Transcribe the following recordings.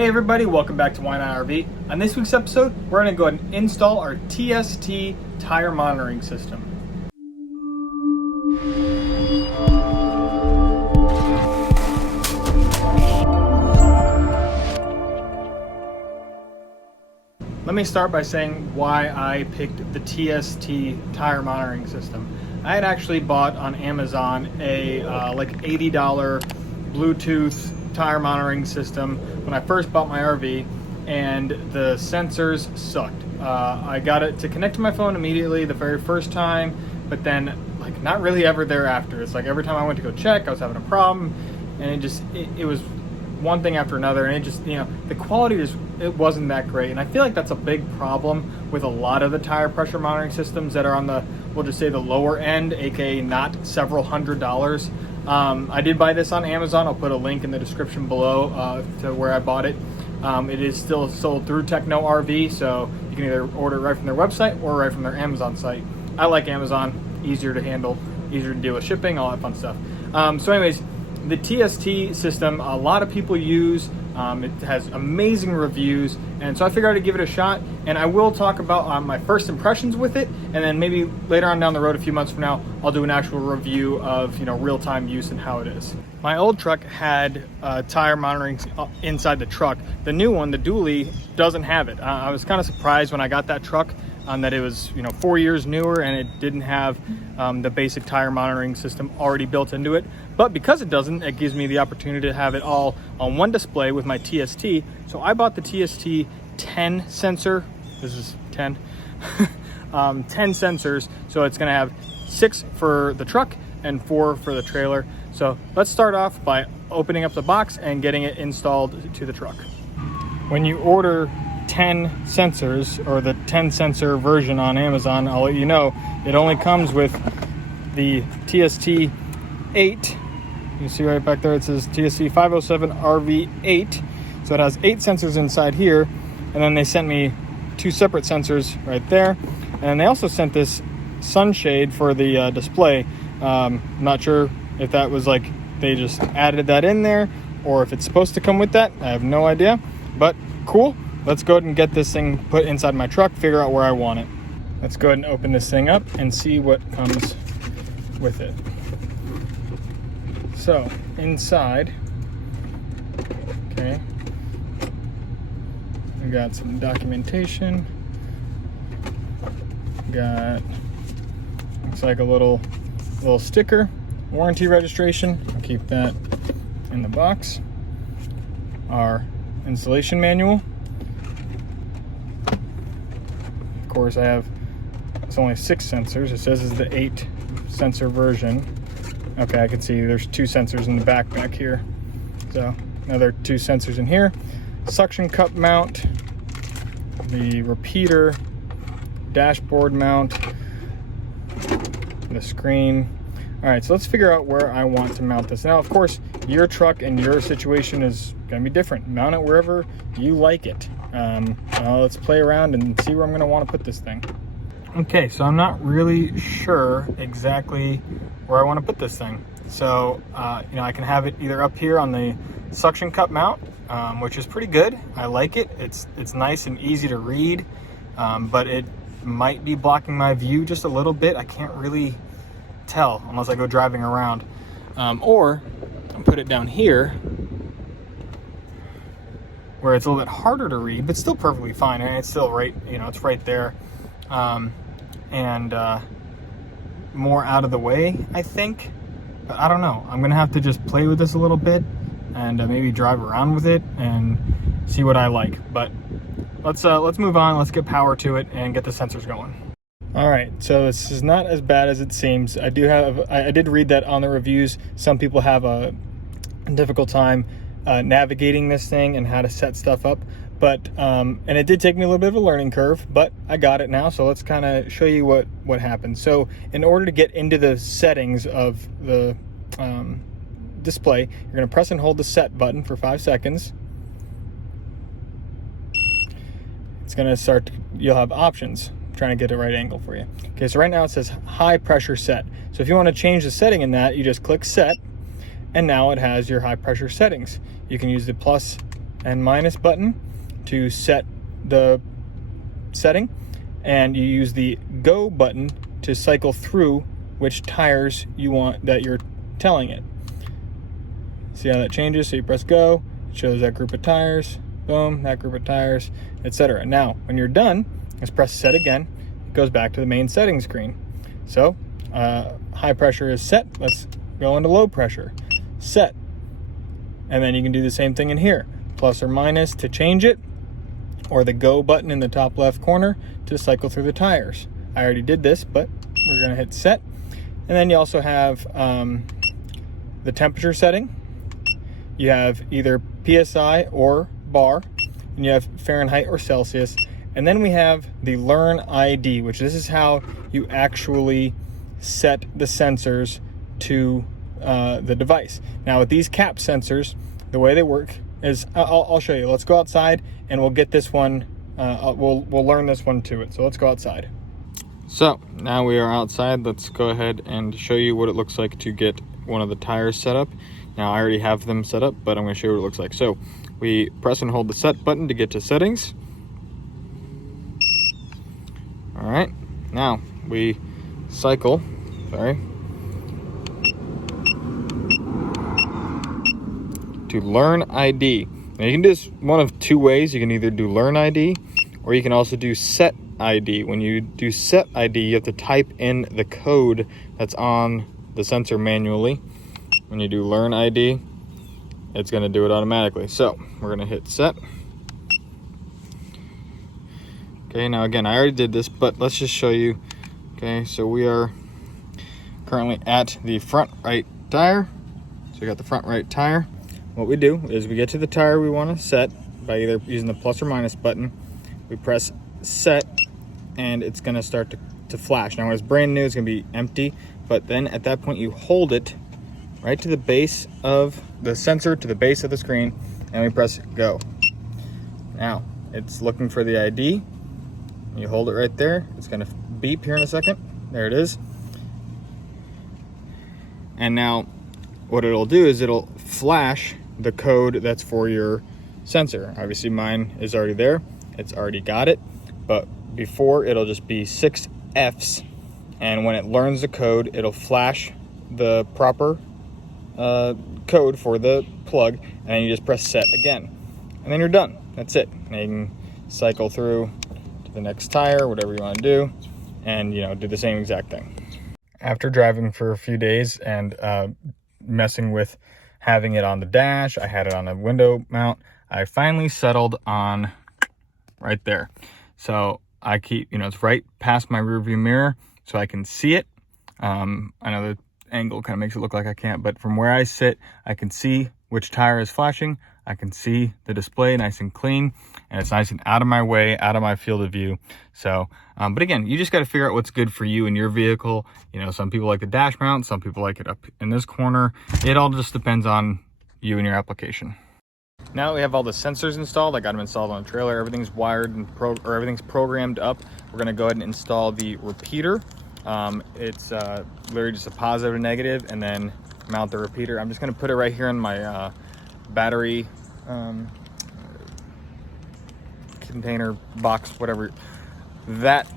Hey everybody, welcome back to Why Not RV. On this week's episode, we're going to go ahead and install our TST tire monitoring system. Let me start by saying why I picked the TST tire monitoring system. I had actually bought on Amazon a like $80 Bluetooth tire monitoring system when I first bought my RV, and the sensors sucked. I got it to connect to my phone immediately the very first time, but then like not really ever thereafter. It's like every time I went to go check, I was having a problem, and it was one thing after another, and it just, you know, the quality it wasn't that great. And I feel like that's a big problem with a lot of the tire pressure monitoring systems that are on the, we'll just say the lower end, aka not several $100s. I did buy this on Amazon. I'll put a link in the description below to where I bought it. It is still sold through Techno RV, so you can either order it right from their website or right from their Amazon site. I like Amazon, easier to handle, easier to deal with shipping, all that fun stuff. So anyways, the TST system, a lot of people use. It has amazing reviews, and so I figured I'd give it a shot, and I will talk about my first impressions with it, and then maybe later on down the road, a few months from now, I'll do an actual review of, you know, real-time use and how it is. My old truck had tire monitoring inside the truck. The new one, the dually, doesn't have it. I was kind of surprised when I got that truck that it was, you know, 4 years newer and it didn't have the basic tire monitoring system already built into it. But because it doesn't, it gives me the opportunity to have it all on one display with my TST. So I bought the TST 10 sensor. This is 10. 10 sensors. So it's going to have 6 for the truck and 4 for the trailer. So let's start off by opening up the box and getting it installed to the truck. When you order 10 sensors, or the 10 sensor version on Amazon, I'll let you know it only comes with the TST 8. You see right back there, it says TST 507 RV8. So it has 8 sensors inside here, and then they sent me 2 separate sensors right there, and they also sent this sunshade for the display. Not sure if that was like they just added that in there or if it's supposed to come with that. I have no idea, but cool. Let's go ahead and get this thing put inside my truck, figure out where I want it. Let's go ahead and open this thing up and see what comes with it. So, inside, okay, we got some documentation. Got, looks like a little sticker, warranty registration. I'll keep that in the box. Our installation manual. Of course, it's only 6 sensors. It says it's the 8 sensor version. Okay, I can see there's 2 sensors in the back here. So another 2 sensors in here. Suction cup mount, the repeater, dashboard mount, the screen. All right, so let's figure out where I want to mount this. Now, of course, your truck and your situation is gonna be different. Mount it wherever you like it. Let's play around and see where I'm gonna wanna put this thing. Okay, so I'm not really sure exactly where I wanna put this thing. So, you know, I can have it either up here on the suction cup mount, which is pretty good. I like it. It's nice and easy to read, but it might be blocking my view just a little bit. I can't really tell unless I go driving around. Or I'll put it down here where it's a little bit harder to read, but still perfectly fine. And it's still right, you know, it's right there. And more out of the way, I think. But I don't know. I'm gonna have to just play with this a little bit and maybe drive around with it and see what I like. But let's move on. Let's get power to it and get the sensors going. All right, so this is not as bad as it seems. I did read that on the reviews. Some people have a difficult time navigating this thing and how to set stuff up. But and it did take me a little bit of a learning curve, but I got it now. So let's kind of show you what happened. So in order to get into the settings of the display, you're going to press and hold the set button for 5 seconds. It's going to start. You'll have options. I'm trying to get the right angle for you. Okay, so right now it says high pressure set. So if you want to change the setting in that, you just click set, and now it has your high pressure settings. You can use the plus and minus button to set the setting, and you use the go button to cycle through which tires you want that you're telling it. See how that changes? So you press go, it shows that group of tires, boom, that group of tires, etc. Now, when you're done, let's press set again. It goes back to the main settings screen. So high pressure is set. Let's go into low pressure, set. And then you can do the same thing in here, plus or minus to change it, or the go button in the top left corner to cycle through the tires. I already did this, but we're gonna hit set. And then you also have the temperature setting. You have either PSI or bar, and you have Fahrenheit or Celsius. And then we have the Learn ID, which this is how you actually set the sensors to the device. Now with these cap sensors, the way they work is, I'll show you. Let's go outside and we'll get this one, we'll learn this one to it. So let's go outside. So now we are outside. Let's go ahead and show you what it looks like to get one of the tires set up. Now I already have them set up, but I'm going to show you what it looks like. So we press and hold the set button to get to settings. All right, now we cycle, to Learn ID. Now you can do this one of two ways. You can either do Learn ID, or you can also do Set ID. When you do Set ID, you have to type in the code that's on the sensor manually. When you do Learn ID, it's going to do it automatically. So we're going to hit set. Okay, now again, I already did this, but let's just show you. Okay, so we are currently at the front right tire. So we got the front right tire. What we do is we get to the tire we want to set by either using the plus or minus button. We press set, and it's going to start to flash. Now when it's brand new, it's going to be empty, but then at that point you hold it right to the base of the sensor, to the base of the screen, and we press go. Now it's looking for the ID. You hold it right there. It's going to beep here in a second. There it is. And now what it'll do is it'll flash the code that's for your sensor. Obviously mine is already there. It's already got it. But before, it'll just be 6 Fs. And when it learns the code, it'll flash the proper code for the plug, and then you just press set again, and then you're done. That's it. Now you can cycle through to the next tire, whatever you want to do, and do the same exact thing. After driving for a few days and messing with having it on the dash, I had it on a window mount, I finally settled on right there. So I keep, it's right past my rear view mirror, so I can see it. I know the angle kind of makes it look like I can't, but from where I sit, I can see which tire is flashing. I can see the display nice and clean, and it's nice and out of my way, out of my field of view. So, but again, you just got to figure out what's good for you and your vehicle. Some people like the dash mount, some people like it up in this corner. It all just depends on you and your application. Now we have all the sensors installed. I got them installed on the trailer. Everything's wired and everything's programmed up. We're gonna go ahead and install the repeater. It's literally just a positive and negative, and then mount the repeater. I'm just going to put it right here in my battery container box, whatever, that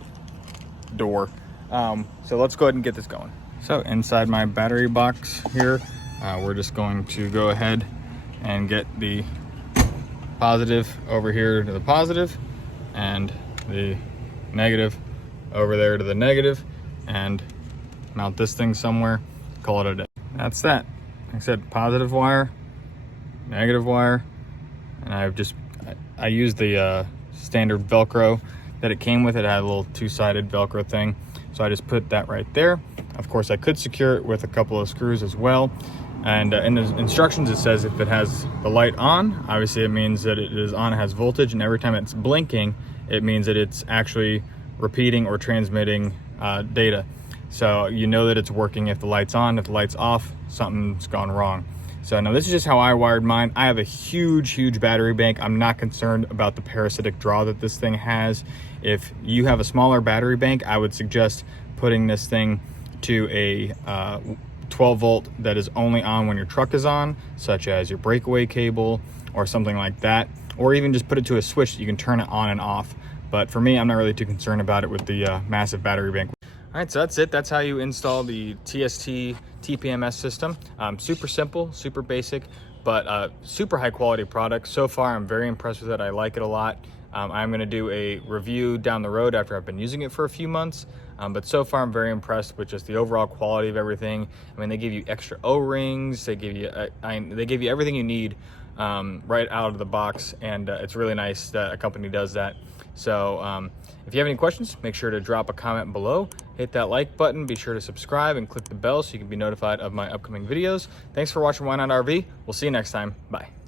door. So let's go ahead and get this going. So inside my battery box here, we're just going to go ahead and get the positive over here to the positive, and the negative over there to the negative, and mount this thing somewhere, call it a day. That's that. Like I said, positive wire, negative wire, and I used the standard Velcro that it came with. It had a little two-sided Velcro thing, so I just put that right there. Of course, I could secure it with a couple of screws as well. And in the instructions, it says if it has the light on, obviously it means that it is on, it has voltage, and every time it's blinking, it means that it's actually repeating or transmitting data. So you know that it's working if the light's on. If the light's off, something's gone wrong. So now this is just how I wired mine. I have a huge battery bank. I'm not concerned about the parasitic draw that this thing has. If you have a smaller battery bank, I would suggest putting this thing to a 12 volt that is only on when your truck is on, such as your breakaway cable, or something like that, or even just put it to a switch that you can turn it on and off. But for me, I'm not really too concerned about it with the massive battery bank. All right, so that's it. That's how you install the TST TPMS system. Super simple, super basic, but super high quality product. So far, I'm very impressed with it. I like it a lot. I'm gonna do a review down the road after I've been using it for a few months. But so far, I'm very impressed with just the overall quality of everything. I mean, they give you extra O-rings. They give you everything you need right out of the box, and it's really nice that a company does that. So if you have any questions, make sure to drop a comment below, hit that like button, be sure to subscribe and click the bell so you can be notified of my upcoming videos. Thanks for watching Why Not RV. We'll see you next time. Bye.